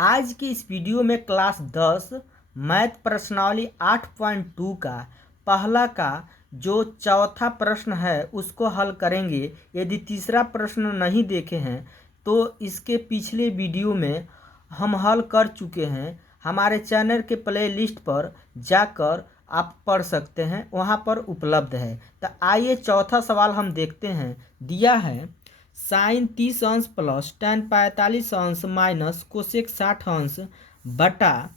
आज की इस वीडियो में क्लास 10 मैथ प्रश्नावली 8.2 का पहला का जो चौथा प्रश्न है उसको हल करेंगे। यदि तीसरा प्रश्न नहीं देखे हैं तो इसके पिछले वीडियो में हम हल कर चुके हैं। हमारे चैनल के प्ले लिस्ट पर जाकर आप पढ़ सकते हैं, वहाँ पर उपलब्ध है। तो आइए चौथा सवाल हम देखते हैं। दिया है साइन 30 अंश प्लस tan 45 अंश माइनस कोसेक 60 अंश बटा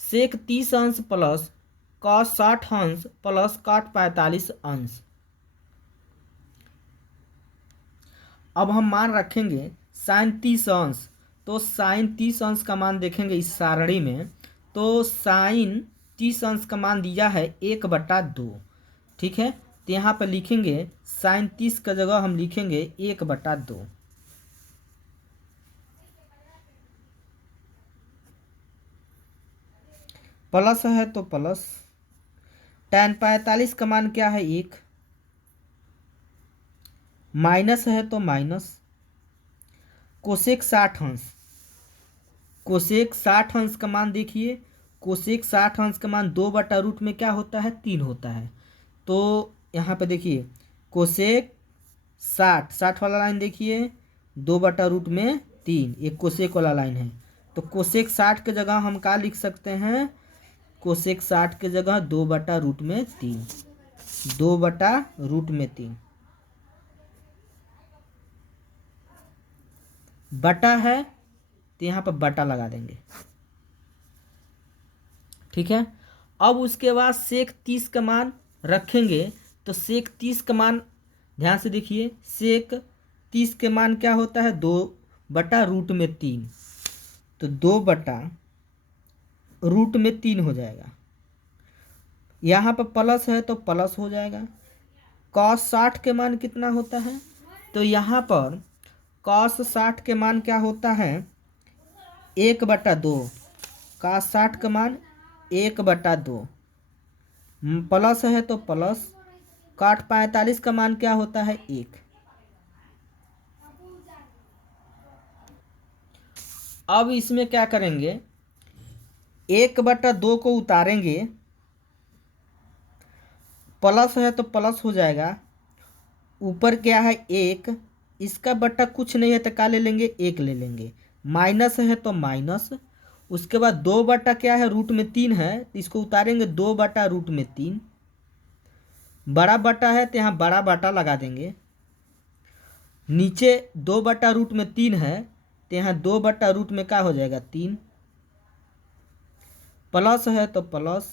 सेक 30 अंश प्लस कॉस 60 अंश प्लस कॉट 45 अंश। अब हम मान रखेंगे साइन 30 अंश, तो साइन 30 अंश का मान देखेंगे इस सारणी में। तो साइन 30 अंश का मान दिया है 1/2। ठीक है, तो यहाँ पर लिखेंगे साइन 30 का जगह हम लिखेंगे 1/2। प्लस है तो प्लस, tan 45 का मान क्या है 1, माइनस है तो माइनस, कोसेक 60 अंश, कोसेक 60 अंश का मान देखिए, कोसेक 60 अंश का मान 2/रूट में क्या होता है 3 होता है। तो यहाँ पे देखिए कोसेक 60 वाला लाइन देखिए 2/रूट में 3, एक कोसेक वाला लाइन है। तो कोसेक 60 के जगह हम क्या लिख सकते हैं, कोसेक 60 के जगह 2/रूट में 3, 2/रूट में 3 बटा है, तो यहाँ पर बटा लगा देंगे। ठीक है, अब उसके बाद सेक 30 का मान रखेंगे। तो सेक 30 का मान ध्यान से देखिए, सेक 30 के मान क्या होता है 2/रूट में 3, तो 2/रूट में 3 हो जाएगा। यहाँ पर प्लस है तो प्लस हो जाएगा। कॉस 60 के मान कितना होता है, तो यहाँ पर कॉस 60 के मान क्या होता है 1/2। कॉस 60 का मान 1/2, प्लस है तो प्लस। कॉट 45 का मान क्या होता है 1। अब इसमें क्या करेंगे, 1/2 को उतारेंगे, प्लस है तो प्लस हो जाएगा। ऊपर क्या है 1, इसका बट्टा कुछ नहीं है तो क्या ले लेंगे 1 ले लेंगे। माइनस है तो माइनस, उसके बाद 2 क्या है रूट में 3 है, इसको उतारेंगे 2/रूट में 3। बड़ा बटा है तो यहाँ बड़ा बटा लगा देंगे। नीचे 2/रूट में 3 है तो यहाँ 2/रूट में क्या हो जाएगा 3। प्लस है तो प्लस,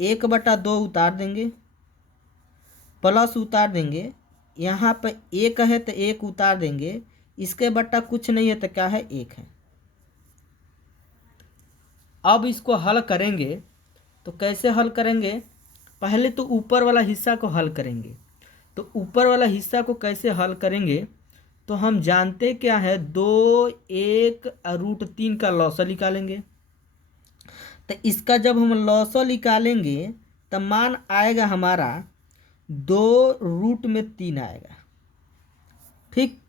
1/2 उतार देंगे, प्लस उतार देंगे। यहाँ पर 1 है तो 1 उतार देंगे, इसके बट्टा कुछ नहीं है तो क्या है 1 है। अब इसको हल करेंगे, तो कैसे हल करेंगे, पहले तो ऊपर वाला हिस्सा को हल करेंगे। तो ऊपर वाला हिस्सा को कैसे हल करेंगे, तो हम जानते क्या है 2 1√3 का लॉसा निकालेंगे। तो इसका जब हम लॉसा निकालेंगे तो मान आएगा हमारा 2√3 आएगा। ठीक,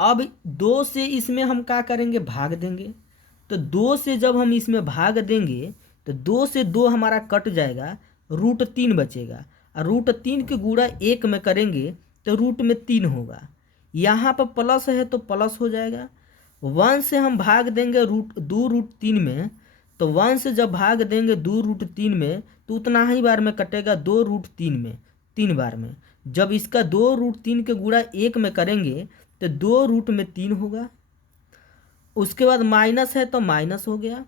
अब 2 से इसमें हम क्या करेंगे भाग देंगे। तो 2 से जब हम इसमें भाग देंगे तो 2 से 2 हमारा कट जाएगा, √3 बचेगा। और √3 के गुणा 1 में करेंगे तो रूट में 3 होगा। यहाँ पर प्लस है तो प्लस हो जाएगा। 1 से हम भाग देंगे 2√3 में, तो 1 से जब भाग देंगे 2√3 में तो उतना ही बार में कटेगा 2√3 में, 3 बार में। जब इसका 2√3 के गुणा 1 में करेंगे तो 2√3 होगा। उसके बाद माइनस है तो माइनस हो गया,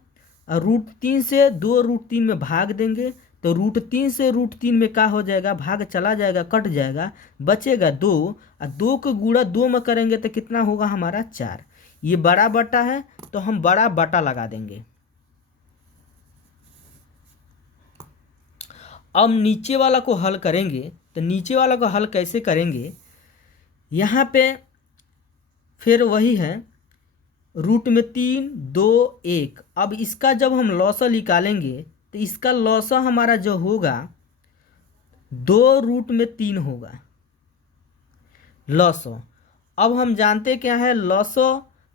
और √3 से 2√3 में भाग देंगे तो √3 से √3 में क्या हो जाएगा, भाग चला जाएगा, कट जाएगा, बचेगा 2। और 2 को गुणा 2 में करेंगे तो कितना होगा हमारा 4। ये बड़ा बटा है तो हम बड़ा बटा लगा देंगे। अब नीचे वाला को हल करेंगे, तो नीचे वाला को हल कैसे करेंगे, यहाँ पे फिर वही है रूट में 3 2 1। अब इसका जब हम लॉसा निकालेंगे तो इसका लॉसा हमारा जो होगा 2√3 होगा लॉसा। अब हम जानते क्या है लॉसा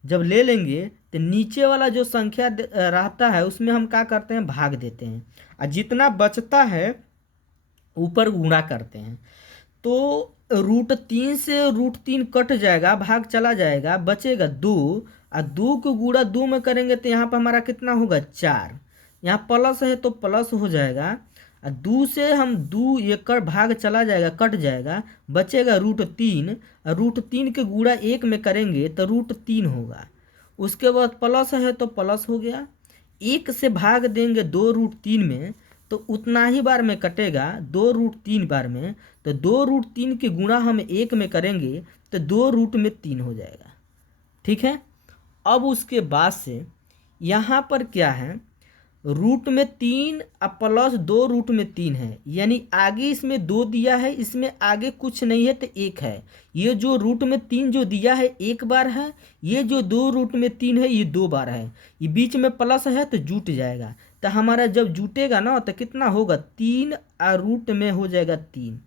जब ले लेंगे तो नीचे वाला जो संख्या रहता है उसमें हम क्या करते हैं, भाग देते हैं, और जितना बचता है ऊपर गुणा करते हैं। तो √3 से √3 कट जाएगा, भाग चला जाएगा, बचेगा 2, और 2 को गुणा 2 में करेंगे तो यहाँ पर हमारा कितना होगा, 4। यहाँ प्लस है तो प्लस हो जाएगा, और 2 से हम 2 ये कर भाग चला जाएगा, कट जाएगा, बचेगा √3, और √3 के गुणा 1 में करेंगे तो √3 होगा। उसके बाद प्लस है तो प्लस हो गया, 1 से भाग देंगे 2√3 में तो उतना ही बार में कटेगा, 2√3 बार में, तो 2√3 के गुणा हम 1 में करेंगे तो 2√3 हो जाएगा। ठीक है। अब उसके बाद से यहाँ पर क्या है, √3 और प्लस 2 √3 है, यानी आगे इसमें 2 दिया है, इसमें आगे कुछ नहीं है तो 1 है। ये जो √3 जो दिया है 1 बार है, ये जो 2 √3 है ये 2 बार है, ये बीच में प्लस है तो जुट जाएगा। तो हमारा जब जुटेगा ना तो कितना होगा, 3 और रूट में हो जाएगा 3।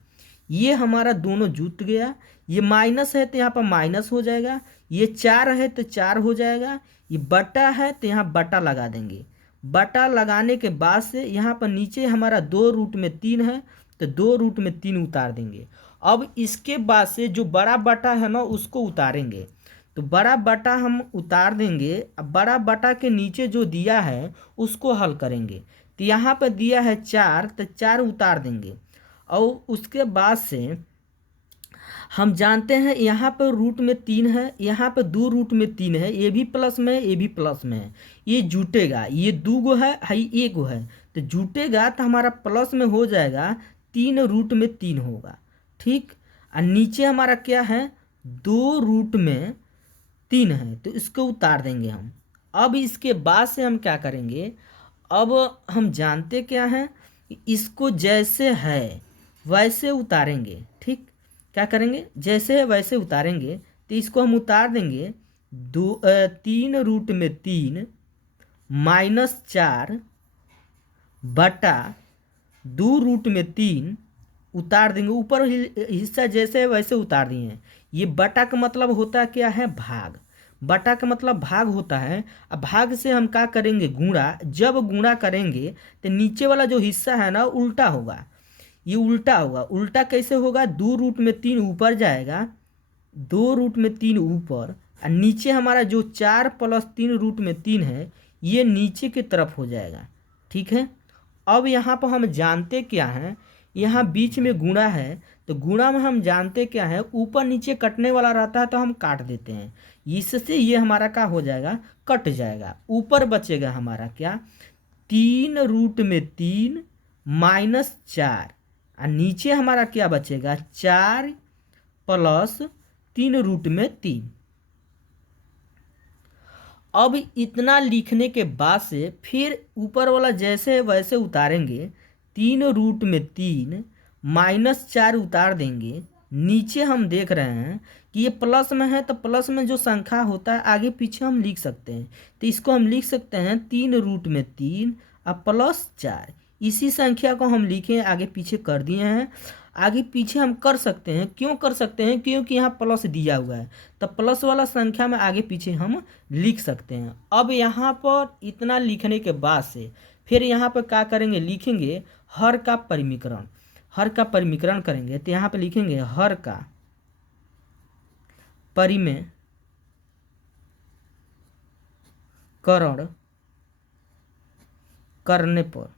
ये हमारा दोनों जुट गया। ये माइनस है तो यहाँ पर माइनस हो जाएगा, ये 4 है तो 4 हो जाएगा, ये बटा है तो यहाँ बटा लगा देंगे। बटा लगाने के बाद से यहाँ पर नीचे हमारा 2 √3 है तो 2 √3 उतार देंगे। अब इसके बाद से जो बड़ा बटा है ना उसको उतारेंगे, तो बड़ा बटा हम उतार देंगे। अब बड़ा बटा के नीचे जो दिया है उसको हल करेंगे, तो यहाँ पर दिया है 4 तो 4 उतार देंगे। और उसके बाद से हम जानते हैं यहाँ पर √3 है, यहाँ पर 2 √3 है, ये भी प्लस में है, ये भी प्लस में है, ये जुटेगा, ये 2 गो है, हाई 1 गो है, तो जुटेगा तो हमारा प्लस में हो जाएगा, 3 √3 होगा। ठीक। और नीचे हमारा क्या है, 2 √3 है, तो इसको उतार देंगे हम। अब इसके बाद से हम क्या करेंगे, अब हम जानते क्या हैं, इसको जैसे है वैसे उतारेंगे। ठीक। क्या करेंगे, जैसे है वैसे उतारेंगे, तो इसको हम उतार देंगे 3 √3 -4 बटा 2 √3 उतार देंगे। ऊपर हिस्सा जैसे है वैसे उतार दिए हैं। ये बटा का मतलब होता क्या है, भाग। बटा का मतलब भाग होता है। अब भाग से हम क्या करेंगे, गुणा। जब गुणा करेंगे तो नीचे वाला जो हिस्सा है ना उल्टा होगा, ये उल्टा होगा। उल्टा कैसे होगा, 2 √3 ऊपर जाएगा, 2 √3 ऊपर, और नीचे हमारा जो 4 + 3 √3 है ये नीचे की तरफ हो जाएगा। ठीक है। अब यहाँ पर हम जानते क्या हैं, यहाँ बीच में गुणा है, तो गुणा में हम जानते क्या है, ऊपर नीचे कटने वाला रहता है तो हम काट देते हैं, इससे ये हमारा क्या हो जाएगा, कट जाएगा। ऊपर बचेगा हमारा क्या, 3 √3 -4, और नीचे हमारा क्या बचेगा, 4 + 3 √3। अब इतना लिखने के बाद से फिर ऊपर वाला जैसे है वैसे उतारेंगे, 3 √3 -4 उतार देंगे। नीचे हम देख रहे हैं कि ये प्लस में है, तो प्लस में जो संख्या होता है आगे पीछे हम लिख सकते हैं, तो इसको हम लिख सकते हैं 3 √3 और +4। इसी संख्या को हम लिखे आगे पीछे कर दिए हैं। आगे पीछे हम कर सकते हैं, क्यों कर सकते हैं, क्योंकि यहाँ प्लस दिया हुआ है, तो प्लस वाला संख्या में आगे पीछे हम लिख सकते हैं। अब यहाँ पर इतना लिखने के बाद से फिर यहाँ पर क्या करेंगे, लिखेंगे हर का परिमीकरण। हर का परिमीकरण करेंगे तो यहाँ पर लिखेंगे हर का परिमीकरण करने पर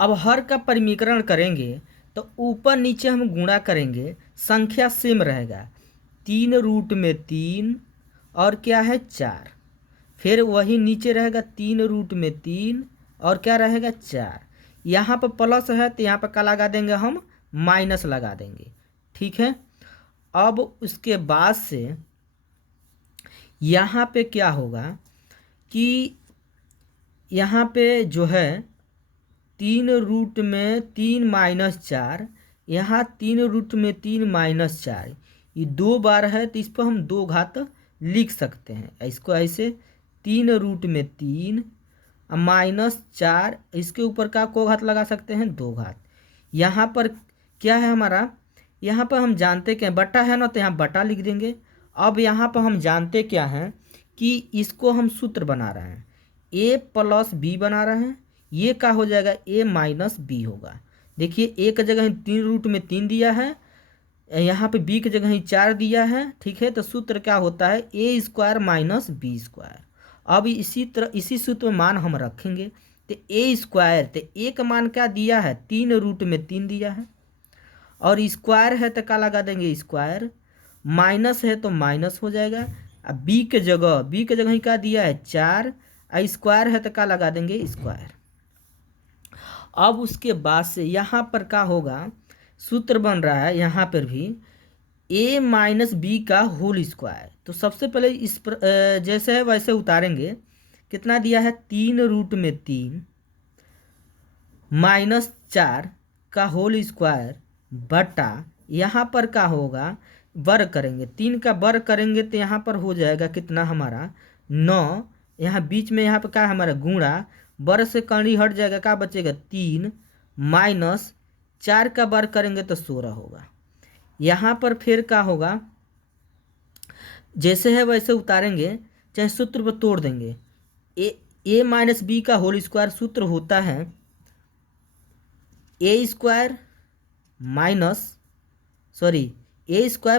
अब हर का परिमीकरण करेंगे तो ऊपर नीचे हम गुणा करेंगे, संख्या सेम रहेगा, 3 √3 और क्या है 4, फिर वही नीचे रहेगा 3 √3 और क्या रहेगा 4। यहाँ पर प्लस है तो यहाँ पर क्या लगा देंगे, हम माइनस लगा देंगे। ठीक है। अब उसके बाद से यहाँ पे क्या होगा कि यहाँ पे जो है 3 √3 -4, यहाँ 3 √3 -4, ये 2 बार है तो इस पर हम 2 घात लिख सकते हैं। इसको ऐसे 3 √3 -4, इसके ऊपर का को घात लगा सकते हैं, 2 घात। यहाँ पर क्या है हमारा, यहाँ पर हम जानते क्या बटा है ना, तो यहाँ बटा लिख देंगे। अब यहाँ पर हम जानते क्या हैं कि इसको हम सूत्र बना रहे हैं, ए प्लस बी बना रहे हैं। ये क्या हो जाएगा, ए माइनस बी होगा। देखिए ए की जगह 3 रूट में 3 दिया है, यहाँ पे बी की जगह ही 4 दिया है। ठीक है, तो सूत्र क्या होता है, a square minus B square. अब इसी तरह इसी सूत्र में मान हम रखेंगे, तो ए स्क्वायर, तो ए का मान क्या दिया है, 3 रूट में 3 दिया है, और स्क्वायर है तो क्या लगा देंगे स्क्वायर, माइनस है तो माइनस हो जाएगा। अब बी के जगह ही क्या दिया है 4, और स्क्वायर है तो क्या लगा देंगे स्क्वायर। अब उसके बाद से यहाँ पर क्या होगा, सूत्र बन रहा है यहाँ पर भी a माइनस बी का होल स्क्वायर। तो सबसे पहले इस पर जैसे है वैसे उतारेंगे। कितना दिया है, 3 रूट में 3 माइनस 4 का होल स्क्वायर बटा, यहाँ पर क्या होगा, वर्ग करेंगे, 3 का वर्ग करेंगे तो यहाँ पर हो जाएगा कितना हमारा 9। यहाँ बीच में यहाँ पर क्या हमारा गुणा, वर्ग से कड़ी हट जाएगा, क्या बचेगा 3 माइनस 4 का वर्ग करेंगे तो 16 होगा। यहाँ पर फिर क्या होगा, जैसे है वैसे उतारेंगे, चाहे सूत्र पर तोड़ देंगे। ए माइनस बी का होल स्क्वायर सूत्र होता है a square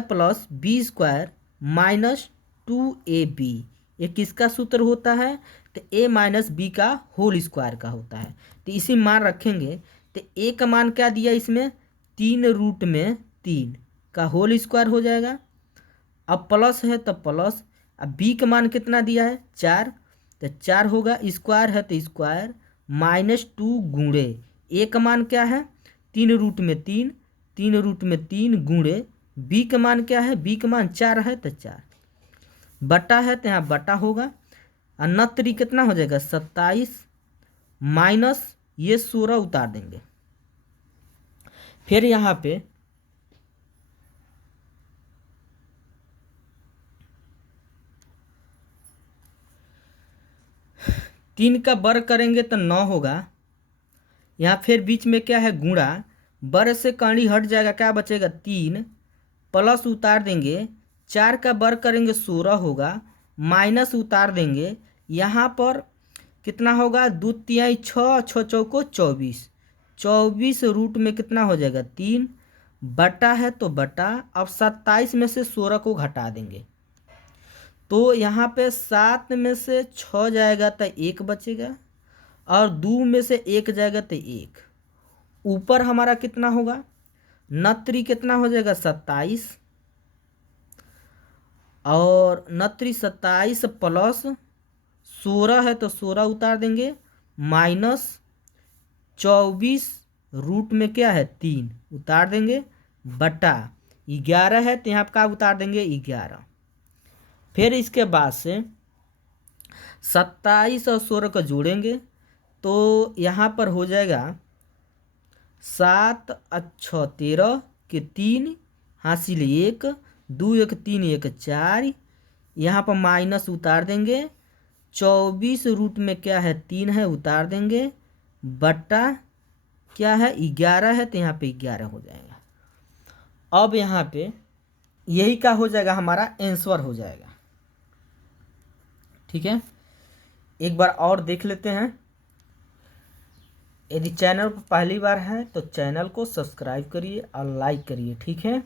plus b square minus 2ab। ये किसका सूत्र होता है, तो ए माइनस बी का होल स्क्वायर का होता है। तो इसी मान रखेंगे, तो ए का मान क्या दिया इसमें, 3 रूट में 3 का होल स्क्वायर हो जाएगा। अब प्लस है तो प्लस, अब बी का मान कितना दिया है 4, तो 4 होगा, स्क्वायर है तो स्क्वायर माइनस 2 गुणे ए का मान क्या है 3 रूट में 3 गुणे बी का मान क्या है, बी का मान 4 है तो 4 बटा है तो यहाँ बटा होगा। और 9 कितना हो जाएगा 27 माइनस ये 16 उतार देंगे। फिर यहाँ पे तीन का वर्ग करेंगे तो 9 होगा। यहाँ फिर बीच में क्या है गुणा, वर्ग से कड़ी हट जाएगा, क्या बचेगा 3 प्लस उतार देंगे, 4 का वर्ग करेंगे 16 होगा, माइनस उतार देंगे। यहाँ पर कितना होगा 2 तिहाई 6, 6 चौको 24, 24 रूट में कितना हो जाएगा 3 बटा है तो बटा। अब 27 में से 16 को घटा देंगे, तो यहाँ पे 7 में से 6 जाएगा तो 1 बचेगा, और 2 में से 1 जाएगा तो 1। ऊपर हमारा कितना होगा 9 कितना हो जाएगा 27, और 9 27 प्लस 16 है तो 16 उतार देंगे, माइनस 24 रूट में क्या है 3 उतार देंगे, बटा 11 है तो यहाँ पर क्या उतार देंगे 11। फिर इसके बाद से 27 और 16 को जोड़ेंगे, तो यहाँ पर हो जाएगा 7 अच्छ 13 के 3 हासिल 1, 2 1 3 1 4, यहाँ पर माइनस उतार देंगे, 24 रूट में क्या है 3 है उतार देंगे, बटा क्या है 11 है तो यहाँ पे 11 हो जाएगा। अब यहाँ पे यही का हो जाएगा हमारा आंसर हो जाएगा। ठीक है, एक बार और देख लेते हैं। यदि चैनल पर पहली बार है तो चैनल को सब्सक्राइब करिए और लाइक करिए। ठीक है।